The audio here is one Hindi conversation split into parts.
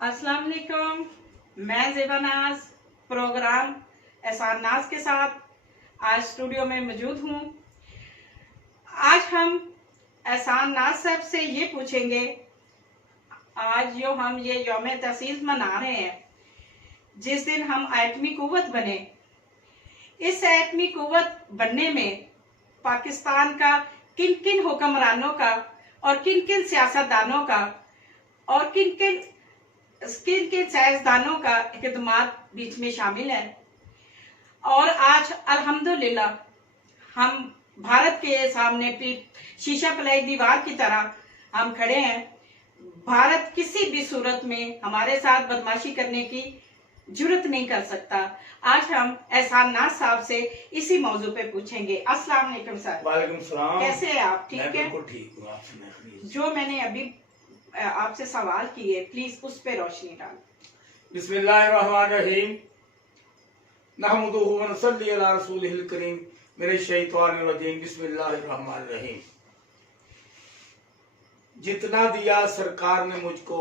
अस्सलाम वालेकुम। मैं ज़ेबा नाज प्रोग्राम एहसान नाज के साथ आज स्टूडियो में मौजूद हूँ। आज हम एहसान नाज साहब से ये पूछेंगे, आज जो हम ये यौम तसीस मना रहे हैं, जिस दिन हम एटमी कुव्वत बने, इस एटमी कुव्वत बनने में पाकिस्तान का किन किन हुक्मरानों का और किन किन सियासतदानों का और किन किन साइंसदानों का खिदमात बीच में शामिल है। और आज अल्हम्दुलिल्लाह हम भारत के सामने शीशा पलाई दीवार की तरह हम खड़े हैं। भारत किसी भी सूरत में हमारे साथ बदमाशी करने की जुर्रत नहीं कर सकता। आज हम एहसान नाज साहब से इसी मौजू पे पूछेंगे। अस्सलाम वालेकुम सर। वालेकुम सलाम। कैसे हैं आप? ठीक है, बिल्कुल ठीक हूँ। आप सुनाइए। जो मैंने अभी आपसे सवाल किए, प्लीज उस पे रोशनी डाल। बिस्मिल्लाहिर्रहमानिर्रहीम। नहमदुहु व नसल्ली अला रसूलिहिल करीम। मिनश शैतानिर रजीम। बिस्मिल्लाहिर्रहमानिर्रहीम। जितना दिया सरकार ने मुझको,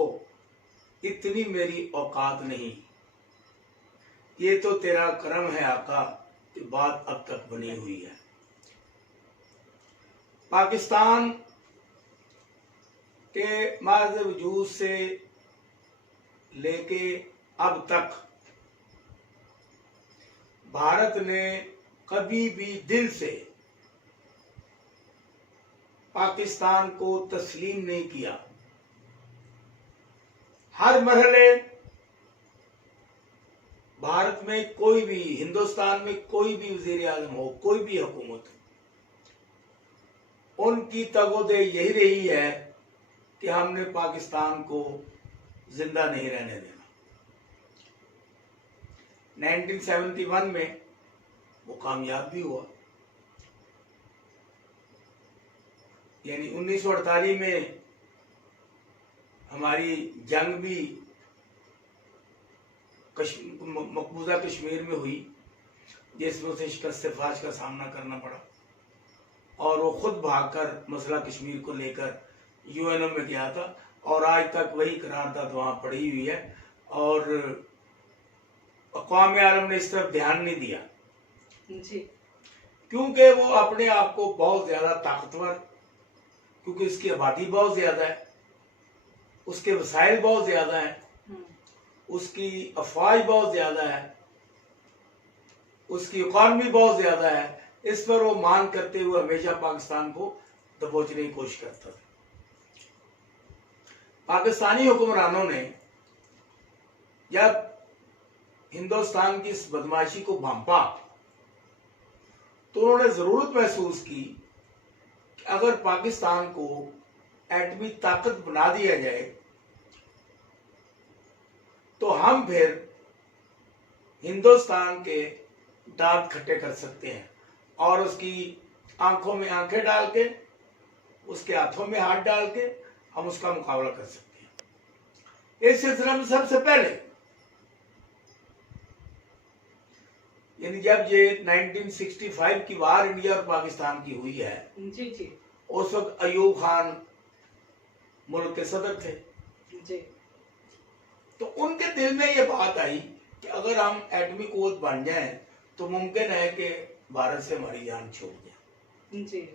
इतनी मेरी औकात नहीं। ये तो तेरा करम है आका कि बात अब तक बनी हुई है। पाकिस्तान के माज़ वजूद से लेके अब तक भारत ने कभी भी दिल से पाकिस्तान को तस्लीम नहीं किया। हर मरहले भारत में कोई भी, हिंदुस्तान में कोई भी वज़ीर आज़म हो, कोई भी हुकूमत हो, उनकी तगोदे यही रही है कि हमने पाकिस्तान को जिंदा नहीं रहने देना। 1971 में वो कामयाब भी हुआ, यानी 1948 में हमारी जंग भी मकबूजा कश्मीर में हुई, जिसमें उसे शिकस्त फाश का सामना करना पड़ा और वो खुद भागकर मसला कश्मीर को लेकर यूएनओ में गया था और आज तक वही करारदाद वहां पड़ी हुई है और अक़वाम आलम ने इस तरफ ध्यान नहीं दिया जी। क्योंकि वो अपने आप को बहुत ज्यादा ताकतवर, क्योंकि उसकी आबादी बहुत ज्यादा है, उसके वसाइल बहुत ज्यादा है, उसकी अफवाज बहुत ज्यादा है, उसकी इकॉनमी बहुत ज्यादा है। इस पर वो मान करते हुए हमेशा पाकिस्तान को दबोचने की कोशिश करता था। पाकिस्तानी हुक्मरानों ने जब हिंदुस्तान की इस बदमाशी को भांपा तो उन्होंने जरूरत महसूस की कि अगर पाकिस्तान को एटमी ताकत बना दिया जाए तो हम फिर हिंदुस्तान के दांत खट्टे कर सकते हैं और उसकी आंखों में आंखें डाल के, उसके हाथों में हाथ डाल के हम उसका मुकाबला कर सकते हैं। इस सिलसिले में सबसे पहले, यानी जब ये 1965 की वार इंडिया और पाकिस्तान की हुई है, जी जी, उस वक्त अयूब खान मुल्क के सदर थे जी। तो उनके दिल में ये बात आई कि अगर हम एटमी कुव्वत बन जाएं तो मुमकिन है कि भारत से हमारी जान छूट जाए। जी।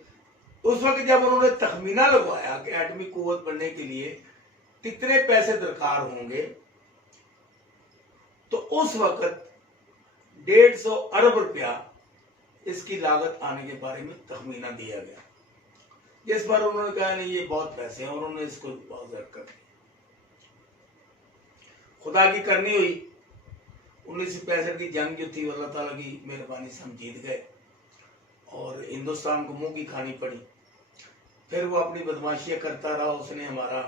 उस वक्त जब उन्होंने तखमीना लगवाया कि एटमी कुव्वत बनने के लिए कितने पैसे दरकार होंगे, तो उस वक्त 150 अरब रुपया इसकी लागत आने के बारे में तखमीना दिया गया, जिस पर उन्होंने कहा नहीं ये बहुत पैसे हैं और उन्होंने इसको बहुत ज्यादा कर दिया। खुदा की करनी हुई, 1965 की जंग जो थी अल्लाह ताला की मेहरबानी से हम जीत गए और हिंदुस्तान को मुंह की खानी पड़ी। फिर वो अपनी बदमाशियां करता रहा। उसने हमारा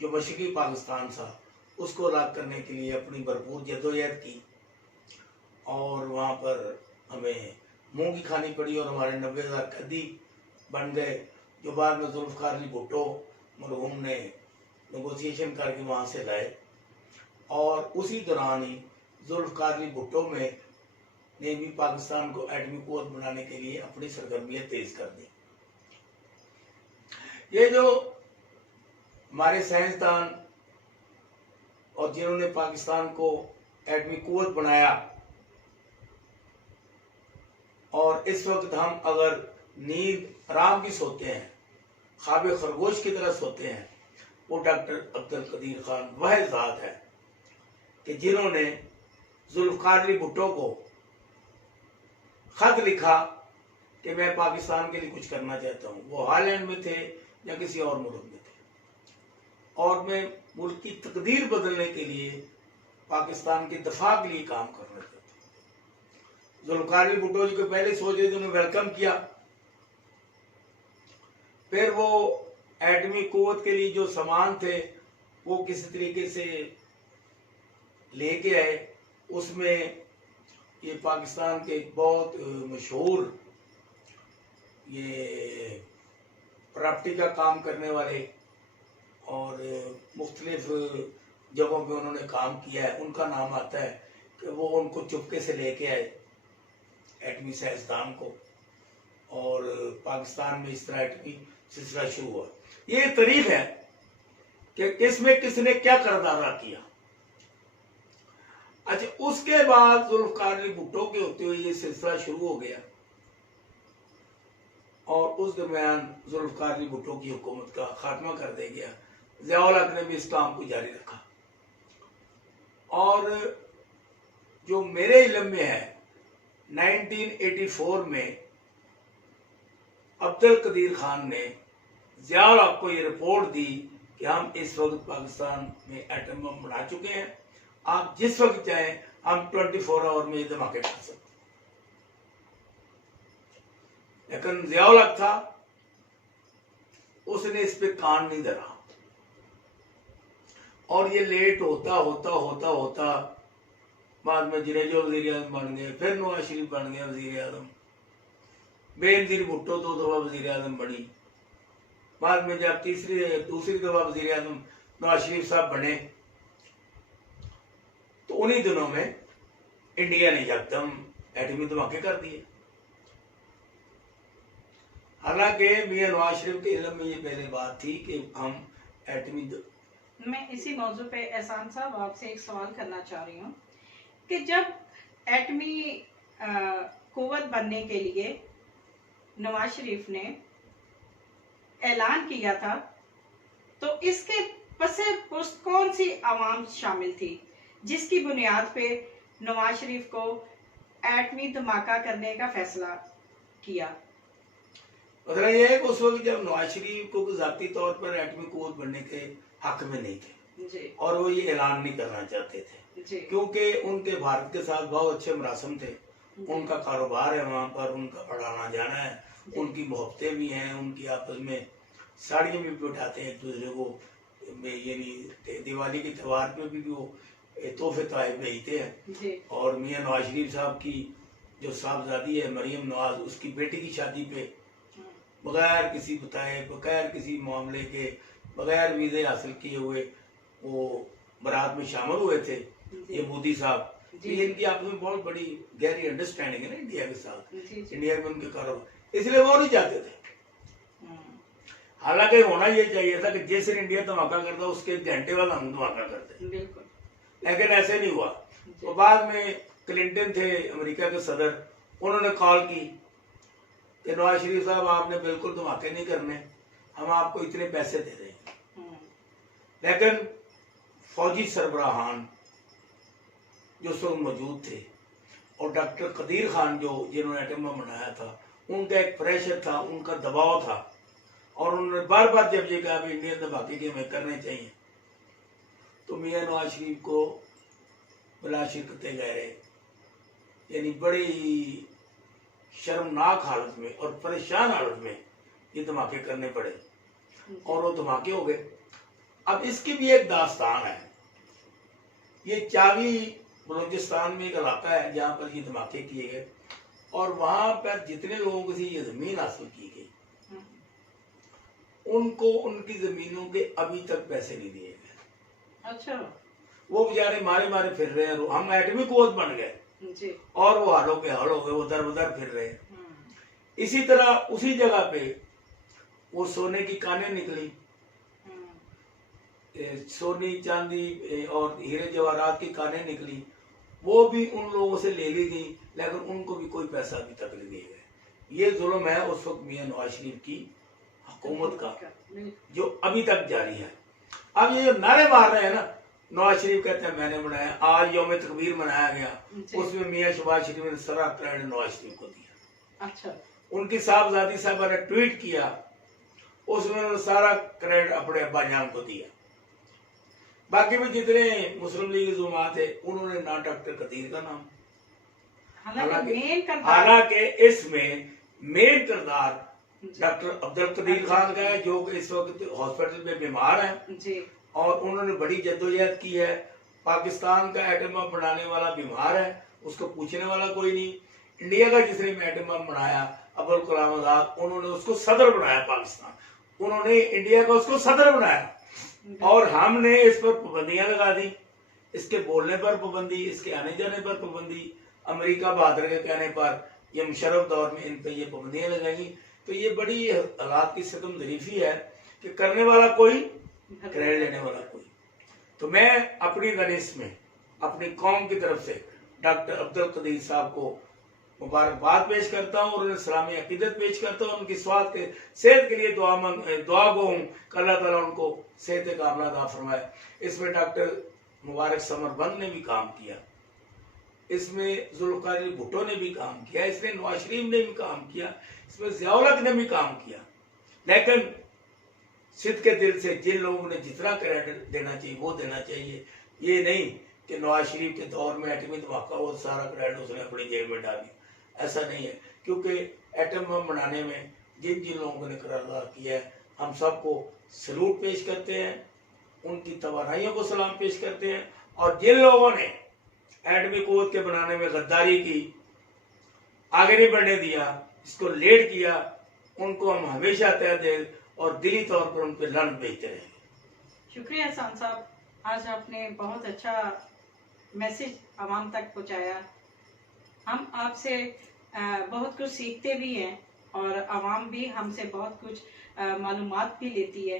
जो मशरकी पाकिस्तान था उसको राग करने के लिए अपनी भरपूर जदोजहद की और वहाँ पर हमें मुंह की खानी पड़ी और हमारे 90,000 कैदी बन गए, जो बाद में जुल्फ़िकार अली भुट्टो मरहूम ने नेगोशिएशन करके वहाँ से लाए और उसी दौरान ही जुल्फ़िकार अली भुट्टो में ने भी पाकिस्तान को एटमी कुव्वत बनाने के लिए अपनी सरगर्मियां तेज कर दी। ये जो हमारे साइंसदान और जिन्होंने पाकिस्तान को एटमी कुव्वत बनाया। और इस वक्त हम अगर नींद आराम की सोते हैं, ख्वाब खरगोश की तरह सोते हैं, वो डॉक्टर अब्दुल कदीर खान वह ज़ात है कि जिन्होंने जुल्फ़िकार अली भुट्टो को खत लिखा कि मैं पाकिस्तान के लिए कुछ करना चाहता हूँ। वो हॉलैंड में थे या किसी और मुल्क में थे, और मैं मुल्क की तकदीर बदलने के लिए पाकिस्तान के दफा के लिए काम करना चाहता हूँ। जुल्फ़िकार अली भुट्टो जी को पहले सोच रहे थे, उन्हें वेलकम किया। फिर वो एटमी कुव्वत के लिए जो सामान थे वो किसी तरीके से लेके आए। उसमें ये पाकिस्तान के बहुत मशहूर ये प्रॉपर्टी का काम करने वाले और मुख्तलिफ जगहों पे उन्होंने काम किया है, उनका नाम आता है कि वो उनको चुपके से लेके आए एटमी साइंसदान को, और पाकिस्तान में इस तरह एटमी सिलसिला शुरू हुआ। ये तारीख है कि किसमें किसने क्या किरदार अदा किया। अच्छा, उसके बाद जुल्फ़िकार अली भुट्टो के होते हुए ये सिलसिला शुरू हो गया, और उस दरमियान जुल्फ़िकार अली भुट्टो की हुकूमत का खात्मा कर दिया गया। ज़िया-उल हक ने भी इस काम को जारी रखा। और जो मेरे इल्म में है, 1984 में अब्दुल कदीर खान ने ज़िया-उल हक को ये रिपोर्ट दी कि हम इस वक्त पाकिस्तान में एटम बम बना चुके हैं, आप जिस वक्त चाहें हम 24 आवर में ये धमाके कर सकते हैं। लेकिन ज़िया-उल हक था, उसने इस पे कान नहीं धरा, और ये लेट होता होता होता होता बाद में जुनेजो वजीर आज़म बन गए, फिर नवाज शरीफ बन गए वजीर आज़म, बेनज़ीर भुट्टो 2 दफा वजीर आज़म बनी। बाद में जब दूसरी दफा वजीर आज़म नवाज शरीफ साहब बने, तो उन्हीं दिनों में इंडिया ने यकदम एटमी धमाके कर दिए। हालांकि मियां नवाज शरीफ के इल्म में ये पहले बात थी कि हम एटमी। मैं इसी मौजू पे एहसान साहब आपसे एक सवाल करना चाह रही हूँ कि जब एटमी कुव्वत बनने के लिए नवाज शरीफ ने ऐलान किया था, तो इसके पसे पुस्त कौन सी आवाम शामिल थी जिसकी बुनियाद पे नवाज शरीफ को एटमी धमाका करने का फैसला किया? मतलब ये है कि उस वक्त जब नवाज शरीफ को ज़ाती तौर पर एटमी कुव्वत बनने के हक में नहीं थे जी, और वो ये ऐलान नहीं करना चाहते थे जी, क्योंकि उनके भारत के साथ बहुत अच्छे मरासम थे, उनका कारोबार है वहाँ पर, उनका पढ़ाना जाना है, उनकी मोहब्बतें भी हैं, उनकी आपस में साड़ियाँ भी बिठाते हैं एक दूसरे को, यानी दिवाली के त्यौहार पे भी वो तोहफे तोहफे भेजते हैं। और मियां नवाज शरीफ साहब की जो साहबजादी है मरियम नवाज, उसकी बेटी की शादी पे बगैर किसी बताए, बगैर किसी मामले के, बगैर वीज़े हासिल किए हुए वो बारात में शामिल हुए थे ये मोदी साहब। ये इनकी आपस में बहुत बड़ी गहरी अंडरस्टैंडिंग है ना इंडिया के साथ, इंडिया में उनके कारोबार, इसलिए वो नहीं चाहते थे। हालांकि होना ये चाहिए था कि जिस दिन इंडिया धमाका करता उसके घंटे बाद हम धमाका करते, लेकिन ऐसे नहीं हुआ। तो बाद में क्लिंटन थे अमेरिका के सदर, उन्होंने कॉल की कि नवाज शरीफ साहब आपने बिल्कुल धमाके नहीं करने, हम आपको इतने पैसे दे देंगे। लेकिन फौजी सरबराहान जो उस वक्त मौजूद थे और डॉक्टर कदीर खान जो जिन्होंने एटम बम बनाया था, उनका एक प्रेशर था, उनका दबाव था, और उन्होंने बार बार जब ये कहा इंडियन धमाके के हमें करने चाहिए, तो मियां नवाज शरीफ को बिला शिरकत गैरे यानी बड़ी शर्मनाक हालत में और परेशान हालत में ये धमाके करने पड़े, और वो धमाके हो गए। अब इसकी भी एक दास्तान है। ये चावी बलूचिस्तान में एक इलाका है जहाँ पर ये धमाके किए गए, और वहां पर जितने लोगों को ये जमीन हासिल की गई उनको उनकी जमीनों के अभी तक पैसे नहीं दिए गए। अच्छा, वो बेचारे मारे मारे फिर रहे हैं। हम एटमी कुव्वत बन गए और वो हालों के हाल हो गए, वो दर बदर फिर रहे हैं। इसी तरह उसी जगह पे वो सोने की कानें निकली, सोनी चांदी और हीरे जवाहरात की कानें निकली, वो भी उन लोगों से ले ली गई, लेकिन उनको भी कोई पैसा अभी तक नहीं दिए गए। ये जुल्म है उस वक्त मियां नवाज शरीफ की हुकूमत का, जो अभी तक जारी है। अब ये जो नारे मार रहे हैं ना, नवाज शरीफ कहते हैं मैंने बनाया, आज यौम तकबीर मनाया गया, उसमें मियां शहबाज शरीफ ने सारा क्रेडिट नवाज शरीफ को दिया। अच्छा, उनकी साहबजादी साहबा ने ट्वीट किया, उसमें उन्होंने सारा क्रेडिट अपने अब्बा जान को दिया। बाकी भी जितने मुस्लिम लीग जुमात है, उन्होंने ना डॉक्टर कदीर का नाम, हालांकि इसमें मेन किरदार डॉक्टर अब्दुल कदीर खान का है, जो इस वक्त हॉस्पिटल में बीमार है और उन्होंने बड़ी जद्दोजहद की है। पाकिस्तान का एटम बम बनाने वाला बीमार है, उसको पूछने वाला कोई नहीं। इंडिया का जिसने एटम बम बनाया अब्दुल कलाम आजाद, उन्होंने उसको सदर बनाया पाकिस्तान, उन्होंने इंडिया का उसको सदर बनाया, और हमने इस पर पाबंदियां लगा दी, इसके बोलने पर पाबंदी, इसके आने जाने पर पाबंदी, अमेरिका बहादुर के कहने पर ये मुशर्रफ दौर में इन पे ये पाबंदियां लगाई। तो ये बड़ी हालात की सितम ज़रीफी है कि करने वाला कोई, क्रेडिट लेने वाला कोई। तो मैं अपनी ननिस में अपनी कौम की तरफ से डॉक्टर अब्दुल कदीर साहब को मुबारकबाद पेश करता हूँ और उन्हें सलामी अकीदत पेश करता हूँ। उनकी सेहत के लिए दुआ गो हूँ, अल्लाह ताला उनको सेहत कामना अता फरमाए। इसमें डॉक्टर मुबारक समरबंद ने भी काम किया, इसमें जुल्फ़िकार भुट्टो ने भी काम किया, इसमें नवाज शरीफ ने भी काम किया, इसमें ज़िया-उल हक ने भी काम किया। लेकिन सिद्ध के दिल से जिन लोगों ने जितना क्रेडिट देना चाहिए वो देना चाहिए। ये नहीं कि नवाज शरीफ के दौर में एटमी धमाका वो सारा क्रेडिट उसने अपनी जेब में डाली, ऐसा नहीं है। क्योंकि एटम बम बनाने में जिन जिन लोगों ने किरदार किया है, हम सबको सलूट पेश करते हैं, उनकी तवानाइयों को सलाम पेश करते हैं। और जिन लोगों ने एटमी कुव्वत के बनाने में गद्दारी की, आगे नहीं बढ़ने दिया, इसको लेट किया, उनको हम हमेशा तहे दिल और दिली तौर पर उन पर लानत भेजते रहेंगे। शुक्रिया एहसान साहब, आज आपने बहुत अच्छा मैसेज आवाम तक पहुंचाया। हम आपसे बहुत कुछ सीखते भी हैं और आवाम भी हमसे बहुत कुछ मालूमात भी लेती है।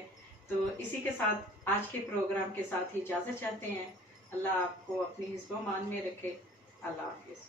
तो इसी के साथ आज के प्रोग्राम के साथ ही इजाज़त चाहते हैं। अल्लाह आपको अपनी हिस्ब-ओ-मान में रखे। अल्लाह हाफिज़।